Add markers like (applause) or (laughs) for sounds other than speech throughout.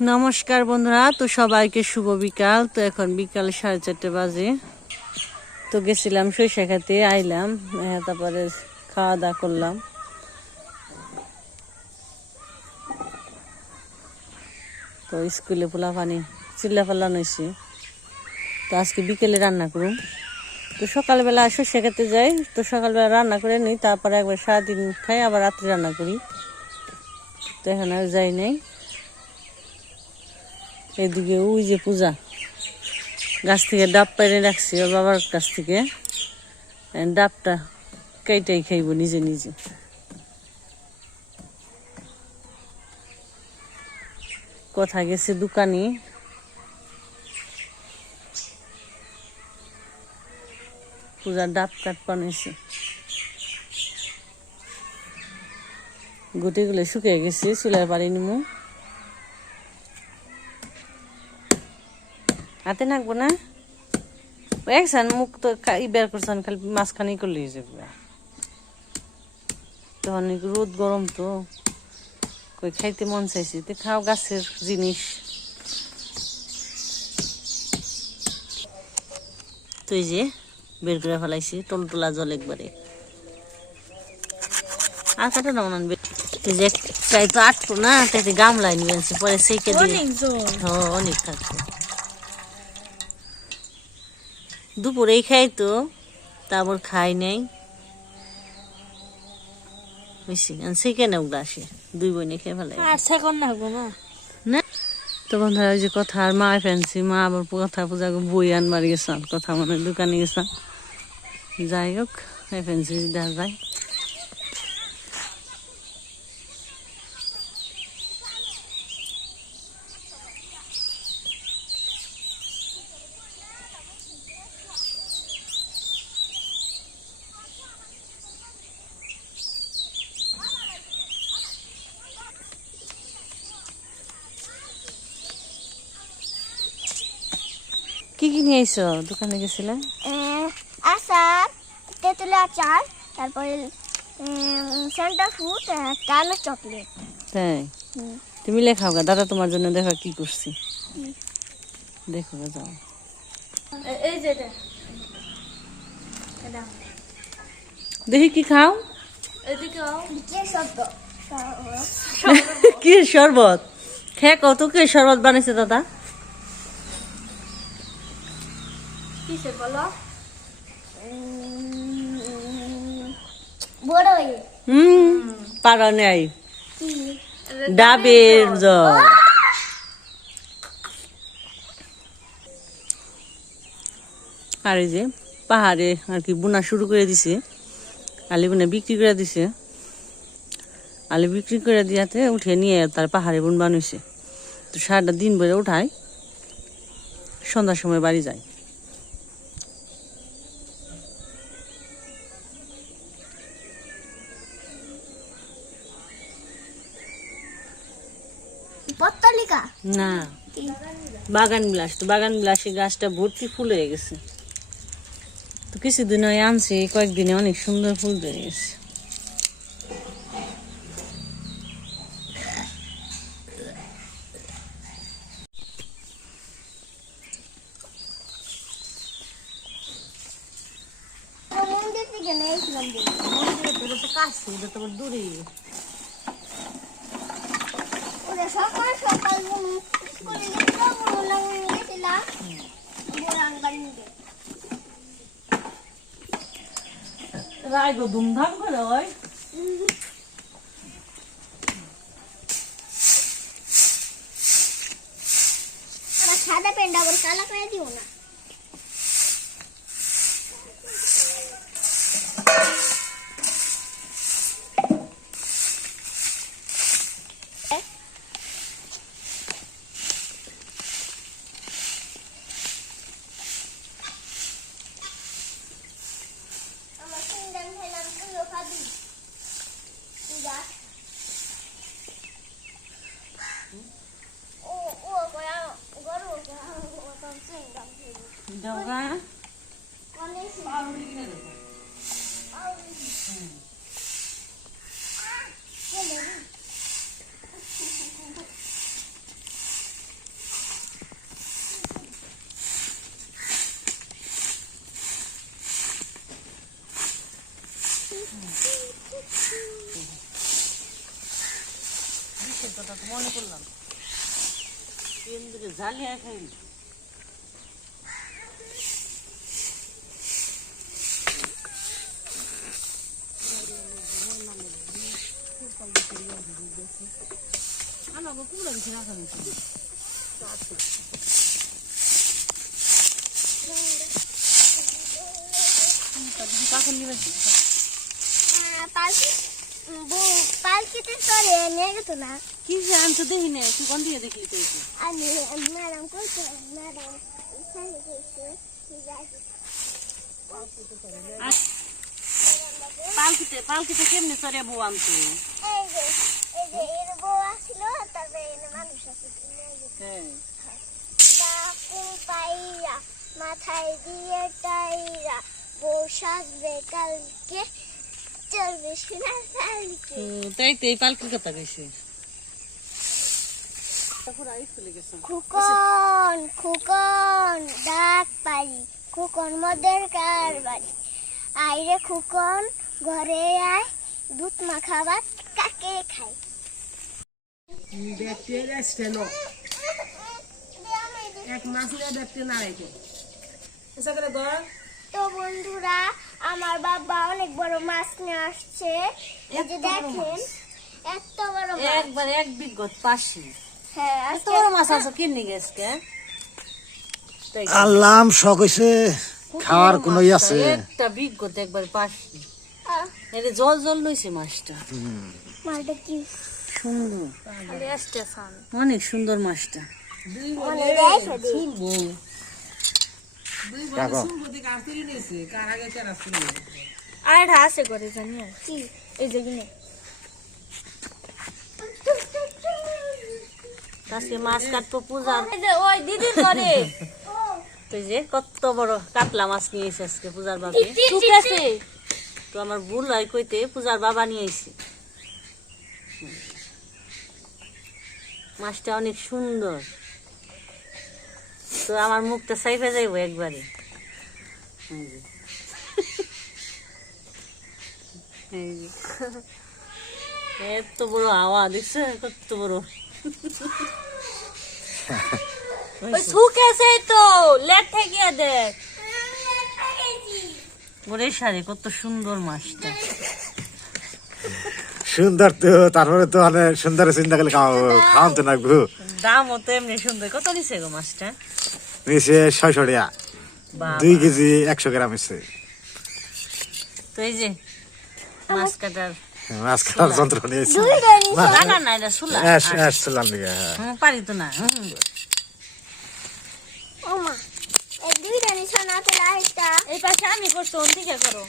নমস্কার বন্ধুরা তো সবাইকে শুভ বিকাল। তো এখন বিকাল সাড়ে চারটে বাজে। তো গেছিলাম সরিষা আইলাম হ্যাঁ, তারপরে খাওয়া দাওয়া করলাম। তো স্কুলে পোলা পানি চিল্লা পাল্লা নইছি। তো আজকে বিকেলে রান্না করুম। তো সকালবেলা সর্ষে খেতে যাই তো সকালবেলা রান্না করে নিই তারপরে একবার সারাদিন খাই আবার রাত্রে রান্না করি। তো এখন আর যাই নাই। এদিকে ওই যে পূজা। গাছ থেকে ডাব পেরে রাখছি, ওর বাবার কাছ থেকে। ডাবটা কেটাই খাইব নিজে নিজে। কথা গেছে দোকানি? পূজার ডাব কাট বানাইছে। গুটিগুলো শুকিয়ে গেছে, চুলায় পারি নিমু। হাতে নাকবো না? একসান মুখ তো বের করছেন খালি মাঝখানে করলে যাবে। তো অনেক রোদ গরম তো। কই খাইতে মন চাইছি তো খাও গাছের জিনিস। তুই যে বের করে ফেলাইছি টলটলা জল একবারে। আর কাটা না মনে হয় এই যে একটাই তো আটকো না তাইতে গামলায় নিয়ে আনছি পরে সেকে দিয়ে হ্যাঁ অনেক থাকতো দুপুরেই খাই তো তারপর খাই নাই। সেকেন্ড ওগুলো আসে দুই বোনে খেয়ে ফেলে। আর সেকেন্ড লাগবো না। না? তো বন্ধুরা ওই যে কথা আর মা ফ্যান্সি মা আবার কথা পূজা বই আনবার গেছান কথা মানে দোকানে গেছান যাই হোক ফ্যান্সি দেখা যায় কি নিয়ে আইসো দোকানে গেছিলে? আচার তেঁতুলের আচার তারপরে সেন্টার ফুড কালো চকলেট তাই? তুমি লেখাও গা দাদা তোমার জন্য দেখো কি করছি। দেখো গা যাও। এই যে দেখি। কি খাও? এদিকে কে শব্দ (laughs) কি শরবত? খেয়ে কত কি শরবত বানাইছে দাদা? কিসের বলো। হুম পারা নাই। ডাবের জল। আর এই যে পাহাড়ে আর কি বোনা শুরু করে দিছে। আলি বোনা বিক্রি করে দিছে। আলি বিক্রি করে দিয়াতে উঠে নিয়ে তার পাহাড়ে বোন বানিয়েছে তো সারাটা দিন ভরে উঠায়। সন্ধ্যার সময় বাড়ি যায়। না। বাগান বিলাস তো, বাগান বিলাসে গাছটা ভর্তি ফুল হয়ে গেছে। তো কিছুদিন আনছি, কয়েকদিনে অনেক সুন্দর ফুল বেড়ে গেছে মন্দির থেকে নিয়েছিলাম তোমার দূরে ওরে সকাল সকাল স্কুলে গেছিলাম বললাম গেছিলাম বোরান বাড়িতে রায় গো ধুমধাম করে হয় আমার সাদা প্যান্ট আবার কালা করে দিও না আমার সিঙ্গান খেলাম তুইও খাবি পূজা ও ও কয়া গরু কয়া ও তো সিঙ্গান খেলো দেওয়া অনেক সিঙ্গান মাছের কথা তো মনে করলাম। কেন্দ্রে জ্বালিয়ে খাই আমাকে পুরো কিছু রাখা কাকুর নিবে পালকি পালকিতে চলে নিয়ে গেতো না? কি আমি তো দেখি না তুই কোন দিকে দেখলি তো আমি ম্যাডাম কইছে ম্যাডাম এখানে গেছে পালকিতে পালকিতে কেমনে চড়ে বউ আনতো? এই যে এই যে এর বউ আসছিল তারপরে এনে মানুষ আছে হ্যাঁ। পাইরা মাথায় দিয়ে টাইরা বউ সাজবে কালকে চলবে সোনার কালকে। তাই তো এই পালকির কথা কইছে তারপর আই চলে গেছে খুকন খুকন ডাক পারি। খুকন মদের কার বাড়ি আইরে খুকন ঘরে আয়। দুধ মাখা ভাত কাকে খাই? দেখতে নো। এক মাস নিয়ে দেখতে না রেখে এসা করে গর তো বন্ধুরা আমার বাবা অনেক বড় মাছ নিয়ে আসছে। এই যে দেখেন এত বড় মাছ একবার এক বিগত পাশি এত আজকে বড় মাছ আছে কিনে গেছে? তাই আল্লাহ শখ হয়েছে খাওয়ার কোনো ই আছে। একটা বিগত একবার পাশি এটা জল জল লইছে মাছটা। মাছটা কি সুন্দর। অনেক সুন্দর মাছটা। আর এটা আছে করে জানি কি? এই যে আজকে মাছ কাটবো পূজার। ওই দিদির করে তো যে কত বড় কাতলা মাছ নিয়ে এসে আজকে পূজার বাবে তো আমার ভুল হয় কইতে পূজার বাবা নিয়ে এসে মাছটা অনেক সুন্দর। তো আমার মুখটা সাইফে যাইব একবারে। এত বড় হাওয়া দেখছে কত বড়। ওই শুকেছে তো লেট থেকে দেখ। ওরে সারে কত সুন্দর মাছটা। সুন্দর তো তারপরে তো অনেক সুন্দর চিন্তা করলে খাওয়ান তো লাগবো দামও তো এমনি সুন্দর। কত নিছে গো মাছটা? নিচে ছয়শো টাকা। দুই কেজি একশো গ্রাম এসছে তো এই যে মাছ কাটার (laughs) মাছ কাটার যন্ত্র নিয়েছে। না না না। এটা সুলা। আসছিলাম দিকে হ্যাঁ। পারি তো না হুম। এই দুইটা নিশানা তো লাইটটা এই পাশে আমি করছি ওন দিকে করো।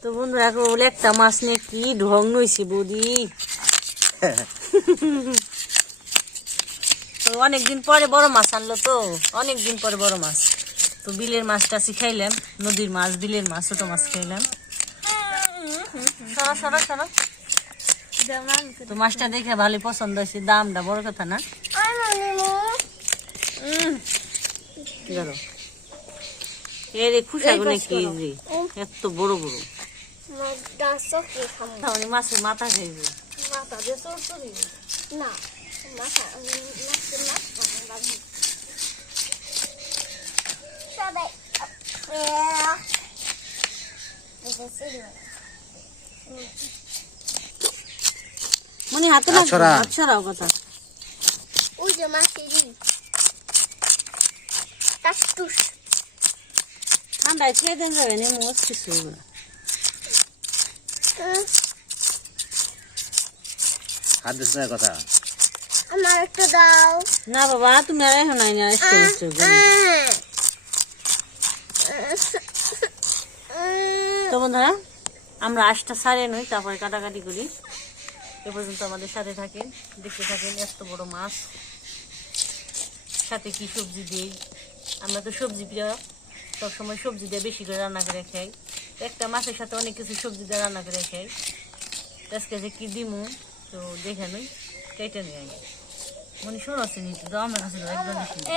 তো বন্ধুরা এখন বলে একটা মাছ নিয়ে কি ঢং নইছি বৌদি। তো অনেকদিন পরে বড় মাছ আনলো তো অনেকদিন পরে বড় মাছ। তো বিলের মাছটা শিখাইলাম নদীর মাছ বিলের মাছ ছোট মাছ খাইলাম। সরো সরো সরো। তো মাছটা দেখে ভালোই পছন্দ হয়েছে দামটা বড় কথা না? ধরো এর এত বড় বড়। মাছের মাথা খাইবে মাথা দিয়ে চড়চড়ি না মাথা মাছ মনে হাতে হাত ছড়া। ছড়াও কথা। ওই যে মাছেরই টাসটুস ঠান্ডায় খেয়ে দেন যাবে না মোট কিছু না। হাত দিচ্ছে কথা। আমার একটু দাও। না বাবা তুমি আর এখন আইনি আর স্টোর স্টোর তো বন্ধুরা আমরা আশটা সারে নই তারপরে কাটাকাটি করি। এ পর্যন্ত আমাদের সাথে থাকেন দেখতে থাকেন এত বড় মাছ। সাথে কি সবজি দিই? আমরা তো সবজি প্রিয় সবসময় সবজি দিয়ে বেশি করে রান্না করে খাই। একটা মাছের সাথে অনেক কিছু সবজি দিয়ে রান্না করে খাই। আজকে যে কি দিমু তো দেখে নই কেটে নিয়ে আই মনে শোনো আছে নিচে তো আমার কাছে একদম বেশি নেই।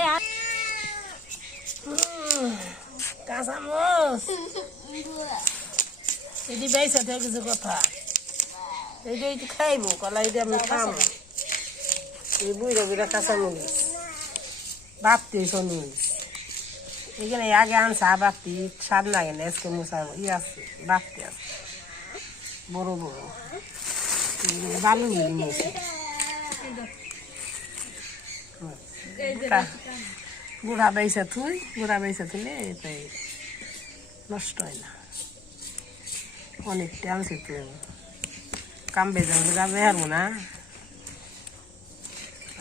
(laughs) এটি বেসা থেকে কিছু কথা। এইটা একটু খাইবো, কলাই দিয়ে আমি খাম। এই বুড়া বুড়া কাঁচা মরিচ। বাপতে এখানে আগে আনছে বাপতি। স্বাদ লাগে না, আজকে মশা ই আছে, বাপতে আছে। বড় বড়। বালু নিয়েছে গুড়া বেসে থুই গুড়া বেসে থুলে নষ্ট হয় না। অনেকটা আনছি তো কাম বেজান যাবে হারবো না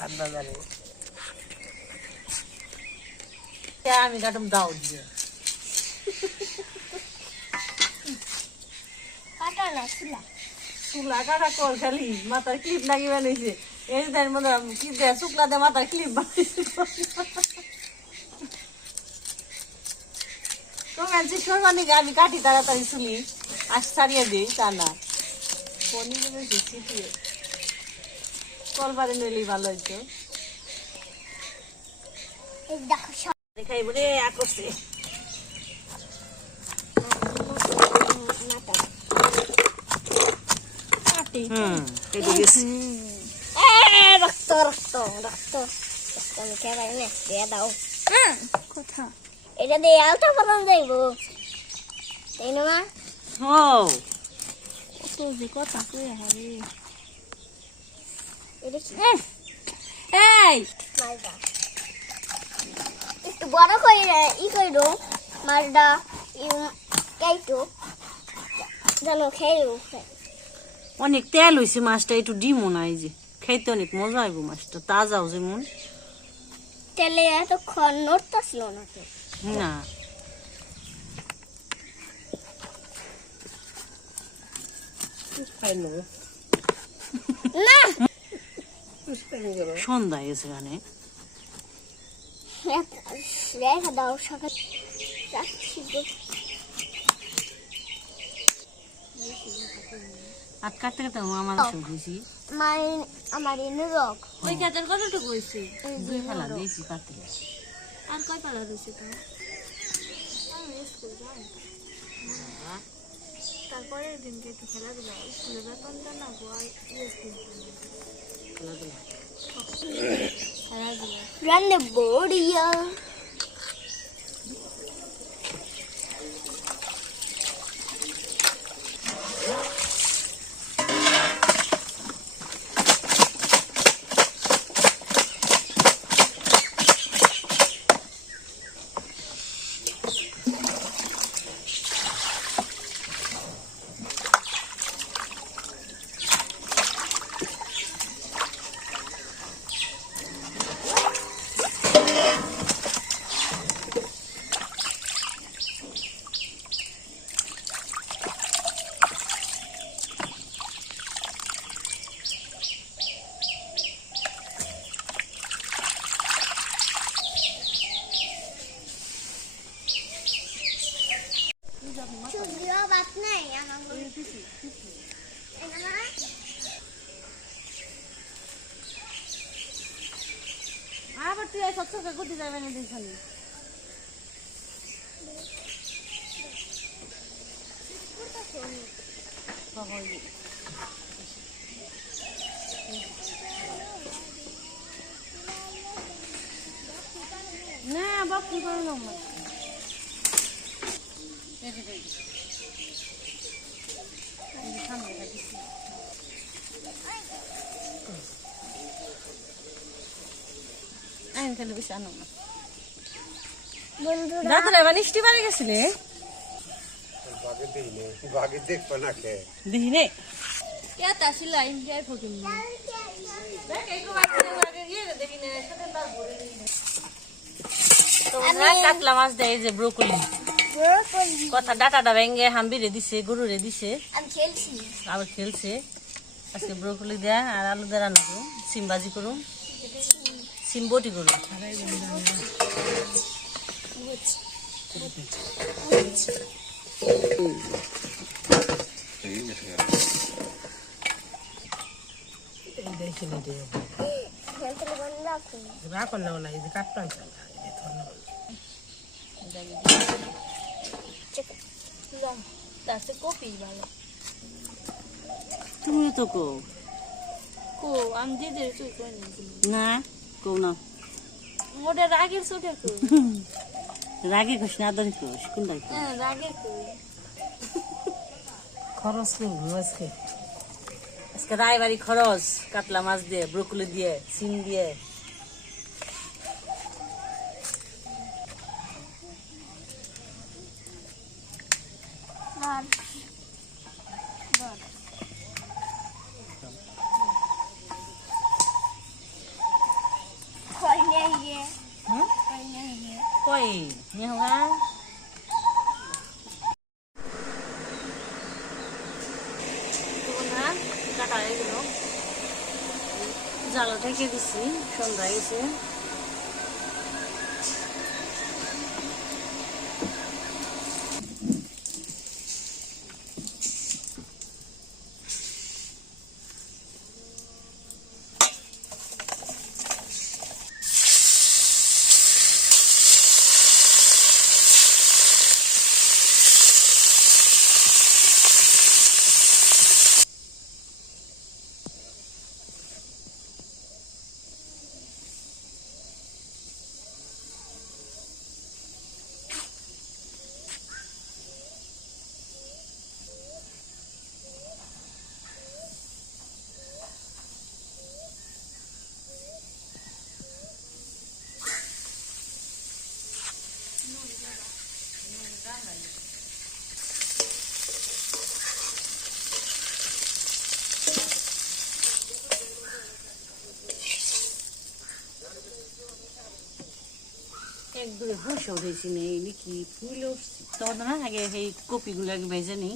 আর বাজারে আমি দাঁড়াম দাও দিয়ে। কাটা না ছিল চুলা কাটা কর খালি মাথার ক্লিপ লাগিয়ে বানাইছে এই দেন মনে কি দেয় শুক্লা দিয়ে মাথার ক্লিপ বানাইছে তোমার শিশুর মানে আমি কাটি তাড়াতাড়ি শুনি ছাড়িয়ে দিই তা না। পনির বেশি ছিটিয়ে কলবারে নইলেই ভালো হইতো। এই দেখো সব। খাইব রে আকসে হুম এটা গেছি রক্ত রক্ত রক্ত। রক্ত না দিয়ে দাও। কোথা। এটা দিয়ে আলতা পরান যাইব। তাই না ও তুই কথা কই হবে এই একটু বড় করে ই করো মালদা কাইটো জানো খেয়েও অনেক তেল হয়েছে মাছটা একটু ডিমও নাই যে। খাইতে অনেক মজা হইব মাছটা তাজাও যেমন তেলে এতক্ষণ নড়তাছিল না না খাই নেব না সন্ধ্যা গেছে গো। আর কাটতে কাটতে আমার দিয়েছি আমার আমার এনে রক। ওই খেতের কতটুকু হয়েছে। দুই ফেলা দিয়েছি পাতে। আর কয় পালা রয়েছে তো? তারপরে দিনকে একটু খেলাধুলা স্কুলে বেতনটা না গো খেলাধুলা। ইয়ে (coughs) খেলাধুলা। রান্নে বড়িয়া চুলিও বাত নাই আমার এটা না চোখে গতি যাবে না না বাপ কি করো না আইন খেলে বেশি আনো না বন্ধুরা দাদা এবার মিষ্টি বাড়ি গেছিলে? বাগে দিই নে বাগে দেখব না কে দিহি নে কেতা সিলাই যাই ফকিন কাতলা মাছ দেয় যে ব্রোকলি। কথা ডাটাটা ভেঙে হাম্বিরে দিছে গরুরে দিছে। আবার খেলছে। আজকে ব্রোকলি দেয়া আর আলু দিয়ে রান্না করুম সিম ভাজি করুম। সিম বটি করুম দেখি না দিয়ে খেলতে বন্ধ রাখুন রাখো না না এই যে কাটতাম চাল এই ধন্যবাদ তাতে কপি ভালো তুমিও তো কো কো আমি দিদির চোখ করে নিয়েছি না কো না। ওটা রাগের চোখে কো রাগে খুশ না আদর খুশ কোনটাই কো হ্যাঁ রাগের কো খরচ আজকে? আজকে রায় বাড়ি খরচ কাতলা মাছ দিয়ে ব্রকুলি দিয়ে সিম দিয়ে আর কই নেই গে হুম কই নেই গে কই নিয়ে হোগা কাটা হয়ে গেল। জাল থেকে দিছি সন্ধ্যা গেছে বসে উঠেছি নে এই কি ফুল তখন না আগে সেই কপিগুলো ভেজে নিই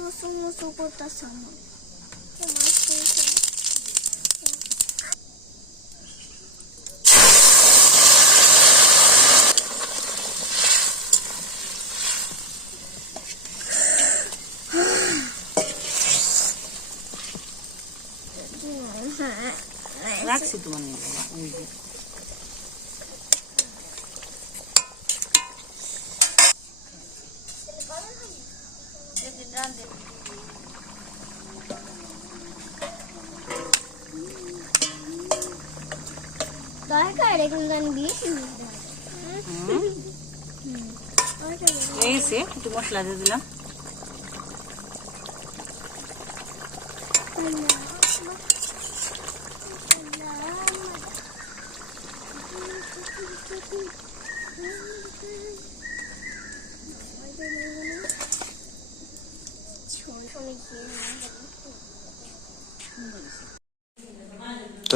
そそうもそごたさま。দরকার কিন্তু আমি দিয়েছি এই সে একটু মশলা দিয়ে দিলাম।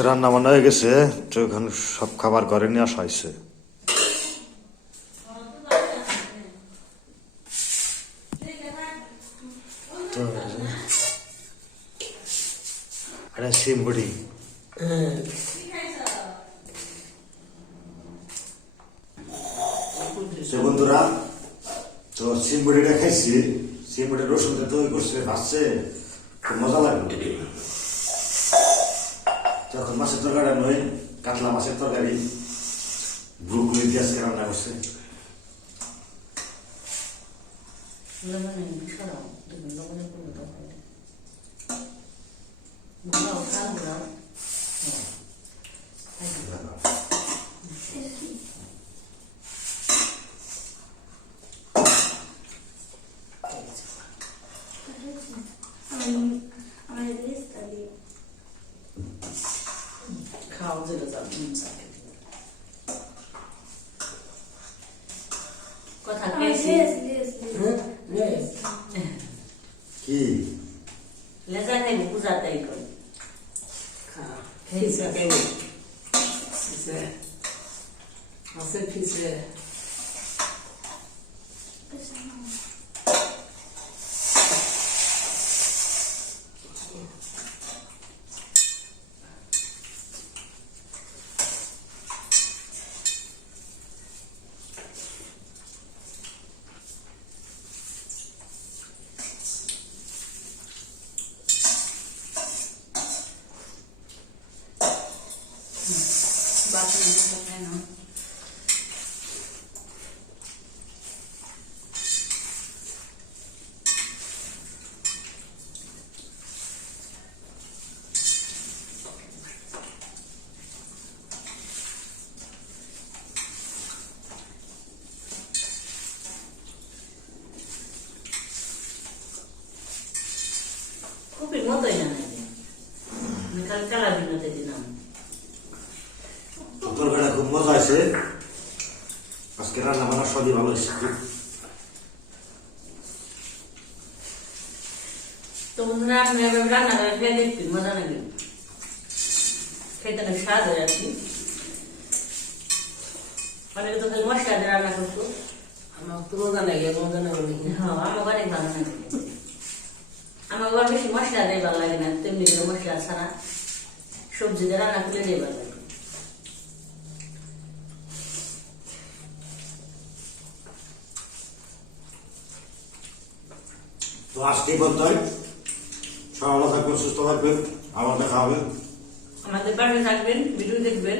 রান্না বান্না হয়ে গেছে, তো এখানে সব খাবার ঘরে নিয়ে আসা এটা সিম বুড়ি। বন্ধুরা, তো সিম বুড়িটা খাইছি, সিম রসুন তো তৈরি করছে ভাসছে মজা লাগল মাছের তরকারি নয় কাতলা মাছের তরকারি। ব্রুকলি দিয়ে আজকে রান্না করছে। সরাও দেখুন লবণে পুরো তখন ঘোরাও খাল ঘোরাও আমার রেস্তা দিয়ে খাও যেটা যাও নুন চাকে কথা আমার কেছি লেস লেস কি লেজা খাইব পূজা তাই করে Fiske pengar. Fiske. Alltså fiske. বাকি খাই না খুবই মতোই না আমি কাল কালা দিনতে দিলাম তরকারিটা খুব মজা আছে আজকে রান্না বান্না সবই ভালো হয়েছে তো বন্ধুরা আপনি এবার রান্না করে খেয়ে দেখবেন মজা লাগে খেতে না স্বাদ হয় আর কি। অনেকে তো খালি মশলা দিয়ে রান্না করতো। আমার তো মজা লাগে মজা লাগে হ্যাঁ আমার অনেক ভালো লাগে। আমার আবার বেশি মশলা দিয়ে ভালো লাগে না তেমনি মশলা ছাড়া সবজি দিয়ে রান্না করলে দিয়ে ভালো লাগে। তো আজকেই বলতে হয় সবাই ভালো থাকবেন, সুস্থ থাকবেন আমাদের হবে আমাদের পাশে থাকবেন, ভিডিও দেখবেন।